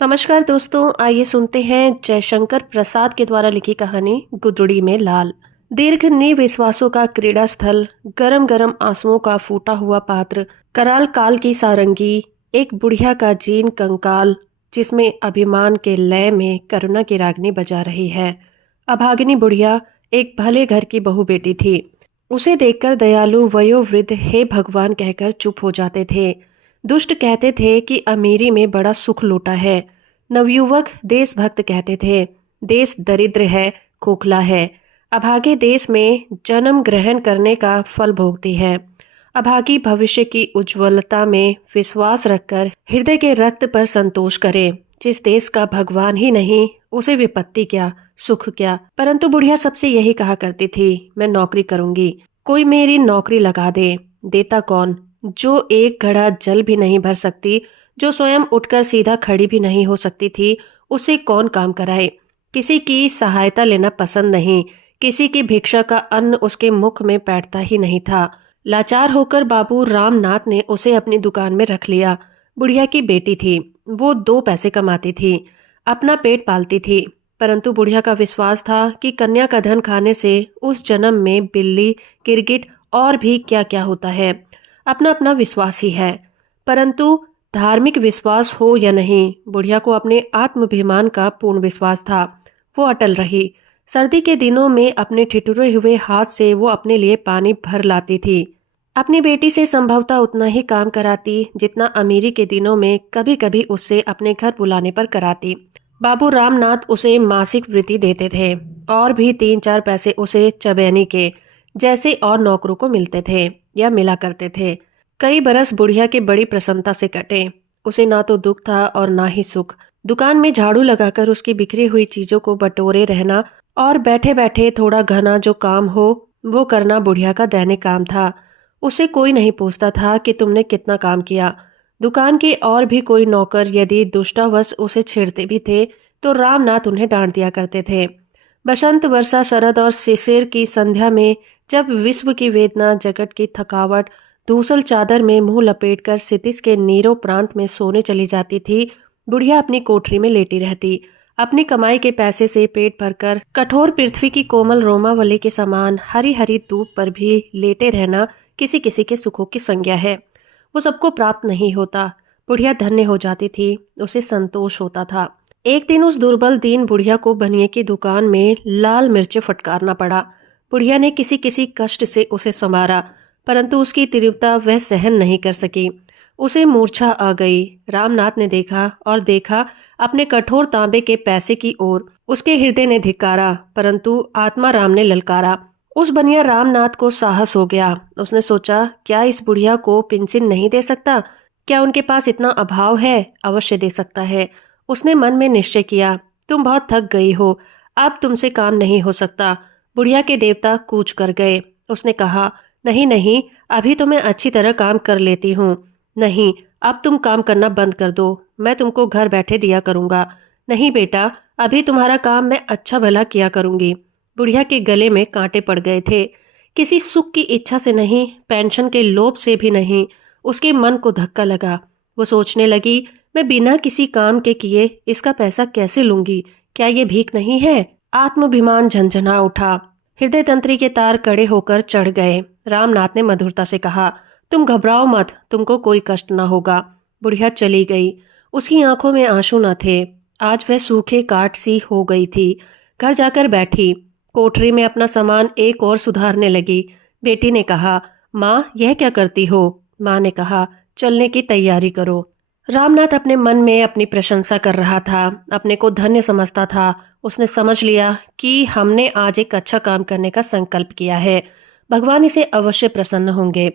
नमस्कार दोस्तों, आइए सुनते हैं जयशंकर प्रसाद के द्वारा लिखी कहानी गुदड़ी में लाल। दीर्घ निविश्वासों का क्रीड़ा स्थल, गरम गरम आंसुओं का फूटा हुआ पात्र, कराल काल की सारंगी, एक बुढ़िया का जीन कंकाल जिसमें अभिमान के लय में करुणा की रागनी बजा रही है। अभागिनी बुढ़िया एक भले घर की बहू बेटी थी। उसे देखकर दयालु वयोवृद्ध हे भगवान कहकर चुप हो जाते थे। दुष्ट कहते थे कि अमीरी में बड़ा सुख लूटा है। नवयुवक देशभक्त कहते थे देश दरिद्र है, खोखला है। अभागे देश में जन्म ग्रहण करने का फल भोगती है। अभागी भविष्य की उज्ज्वलता में विश्वास रखकर हृदय के रक्त पर संतोष करे। जिस देश का भगवान ही नहीं, उसे विपत्ति क्या, सुख क्या। परंतु बुढ़िया सबसे यही कहा करती थी, मैं नौकरी करूंगी, कोई मेरी नौकरी लगा दे। देता कौन? जो एक घड़ा जल भी नहीं भर सकती, जो स्वयं उठकर सीधा खड़ी भी नहीं हो सकती थी, उसे कौन काम कराए। किसी की सहायता लेना पसंद नहीं, किसी की भिक्षा का अन्न उसके मुख में बैठता ही नहीं था। लाचार होकर बाबू रामनाथ ने उसे अपनी दुकान में रख लिया। बुढ़िया की बेटी थी, वो 2 पैसे कमाती थी, अपना पेट पालती थी। परंतु बुढ़िया का विश्वास था कि कन्या का धन खाने से उस जन्म में बिल्ली, गिरगिट और भी क्या क्या होता है। अपना अपना विश्वास ही है। परंतु धार्मिक विश्वास हो या नहीं, बुढ़िया को अपने आत्माभिमान का पूर्ण विश्वास था। वो अटल रही। सर्दी के दिनों में अपने ठिठुरे हुए हाथ से वो अपने लिए पानी भर लाती थी। अपनी बेटी से संभवतः उतना ही काम कराती जितना अमीरी के दिनों में कभी कभी उससे अपने घर बुलाने पर कराती। बाबू रामनाथ उसे मासिक वृत्ति देते थे और भी 3-4 पैसे उसे चबैनी के जैसे और नौकरों को मिलते थे या मिला करते थे। कई बरस बुढ़िया के बड़ी प्रसन्नता से कटे। उसे ना तो दुख था और ना ही सुख। दुकान में झाड़ू लगाकर उसकी बिखरी हुई चीजों को बटोरे रहना और बैठे बैठे थोड़ा घना जो काम हो वो करना बुढ़िया का दैनिक काम था। उसे कोई नहीं पूछता था कि तुमने कितना काम किया। दुकान के और भी कोई नौकर यदि दुष्टावश उसे छेड़ते भी थे तो रामनाथ उन्हें डांट दिया करते थे। बसंत, वर्षा, शरद और शिशिर की संध्या में जब विश्व की वेदना, जगत की थकावट धूसल चादर में मुंह लपेटकर क्षितिज के नीरो प्रांत में सोने चली जाती थी, बुढ़िया अपनी कोठरी में लेटी रहती। अपनी कमाई के पैसे से पेट भरकर कठोर पृथ्वी की कोमल रोमावली के समान हरी हरी धूप पर भी लेटे रहना किसी किसी के सुखों की संज्ञा है। वो सबको प्राप्त नहीं होता। बुढ़िया धन्य हो जाती थी, उसे संतोष होता था। एक दिन उस दुर्बल दीन बुढ़िया को बनिए की दुकान में लाल मिर्च फटकारना पड़ा। बुढ़िया ने किसी किसी कष्ट से उसे संवारा, परंतु उसकी तीव्रता वह सहन नहीं कर सकी। उसे मूर्छा आ गई। रामनाथ ने देखा और देखा अपने कठोर तांबे के पैसे की ओर। उसके हृदय ने धिक्कारा, परंतु आत्मा राम ने ललकारा। उस बनिया रामनाथ को साहस हो गया। उसने सोचा, क्या इस बुढ़िया को पेंशन नहीं दे सकता? क्या उनके पास इतना अभाव है? अवश्य दे सकता है। उसने मन में निश्चय किया, तुम बहुत थक गई हो, अब तुमसे काम नहीं हो सकता। बुढ़िया के देवता कूच कर गए। उसने कहा, नहीं नहीं, अभी तो मैं अच्छी तरह काम कर लेती हूँ। नहीं, अब तुम काम करना बंद कर दो, मैं तुमको घर बैठे दिया करूँगा। नहीं बेटा, अभी तुम्हारा काम मैं अच्छा भला किया करूँगी। बुढ़िया के गले में कांटे पड़ गए थे। किसी सुख की इच्छा से नहीं, पेंशन के लोभ से भी नहीं। उसके मन को धक्का लगा। वो सोचने लगी, मैं बिना किसी काम के किए इसका पैसा कैसे लूंगी? क्या ये भीख नहीं है? आत्माभिमान झंझना उठा। हृदय तंत्री के तार कड़े होकर चढ़ गए। रामनाथ ने मधुरता से कहा, तुम घबराओ मत, तुमको कोई कष्ट न होगा। बुढ़िया चली गई। उसकी आंखों में आंसू न थे। आज वह सूखे काठ सी हो गई थी। घर जाकर बैठी, कोठरी में अपना सामान एक और सुधारने लगी। बेटी ने कहा, माँ यह क्या करती हो? माँ ने कहा, चलने की तैयारी करो। रामनाथ अपने मन में अपनी प्रशंसा कर रहा था, अपने को धन्य समझता था। उसने समझ लिया कि हमने आज एक अच्छा काम करने का संकल्प किया है, भगवान इसे अवश्य प्रसन्न होंगे।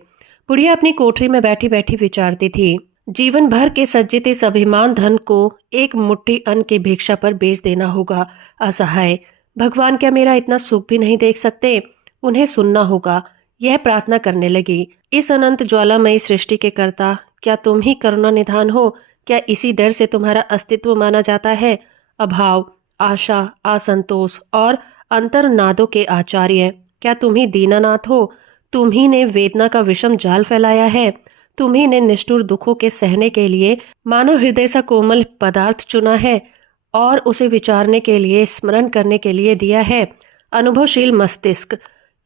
बुढ़िया अपनी कोठरी में बैठी बैठी विचारती थी, जीवन भर के सज्जित इस अभिमान धन को एक मुट्ठी अन्न की भिक्षा पर बेच देना होगा। असहाय भगवान, क्या मेरा इतना सुख भी नहीं देख सकते? उन्हें सुनना होगा। यह प्रार्थना करने लगी, इस अनंत ज्वालामयी सृष्टि के कर्ता, क्या तुम ही करुणा निधान हो? क्या इसी डर से तुम्हारा अस्तित्व माना जाता है? अभाव, आशा, असंतोष और अंतर्नादों के आचार्य, क्या तुम ही दीनानाथ हो? तुम ही ने वेदना का विषम जाल फैलाया है। तुम्ही ने निष्ठुर दुखों के सहने के लिए मानव हृदय सा कोमल पदार्थ चुना है और उसे विचारने के लिए, स्मरण करने के लिए दिया है। अनुभवशील मस्तिष्क,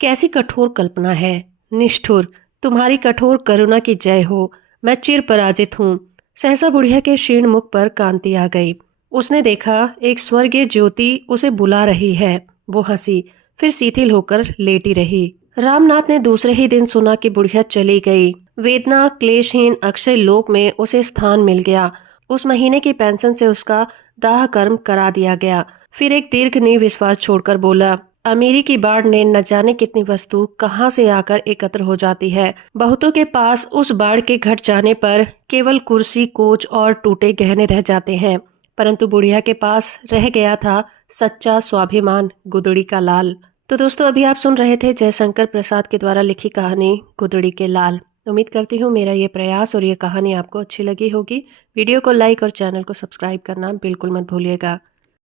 कैसी कठोर कल्पना है। निष्ठुर, तुम्हारी कठोर करुणा की जय हो। मैं चिर पराजित हूँ। सहसा बुढ़िया के क्षीण मुख पर कांति आ गई। उसने देखा एक स्वर्गीय ज्योति उसे बुला रही है। वो हंसी, फिर शिथिल होकर लेटी रही। रामनाथ ने दूसरे ही दिन सुना कि बुढ़िया चली गई। वेदना क्लेशहीन अक्षय लोक में उसे स्थान मिल गया। उस महीने की पेंशन से उसका दाह कर्म करा दिया गया। फिर एक दीर्घ निविश्वास छोड़कर बोला, अमीरी की बाढ़ ने न जाने कितनी वस्तु कहाँ से आकर एकत्र हो जाती है। बहुतों के पास उस बाढ़ के घट जाने पर केवल कुर्सी, कोच और टूटे गहने रह जाते हैं, परंतु बुढ़िया के पास रह गया था सच्चा स्वाभिमान, गुदड़ी का लाल। तो दोस्तों, अभी आप सुन रहे थे जयशंकर प्रसाद के द्वारा लिखी कहानी गुदड़ी के लाल। उम्मीद करती हूँ मेरा ये प्रयास और ये कहानी आपको अच्छी लगी होगी। वीडियो को लाइक और चैनल को सब्सक्राइब करना बिल्कुल मत भूलिएगा।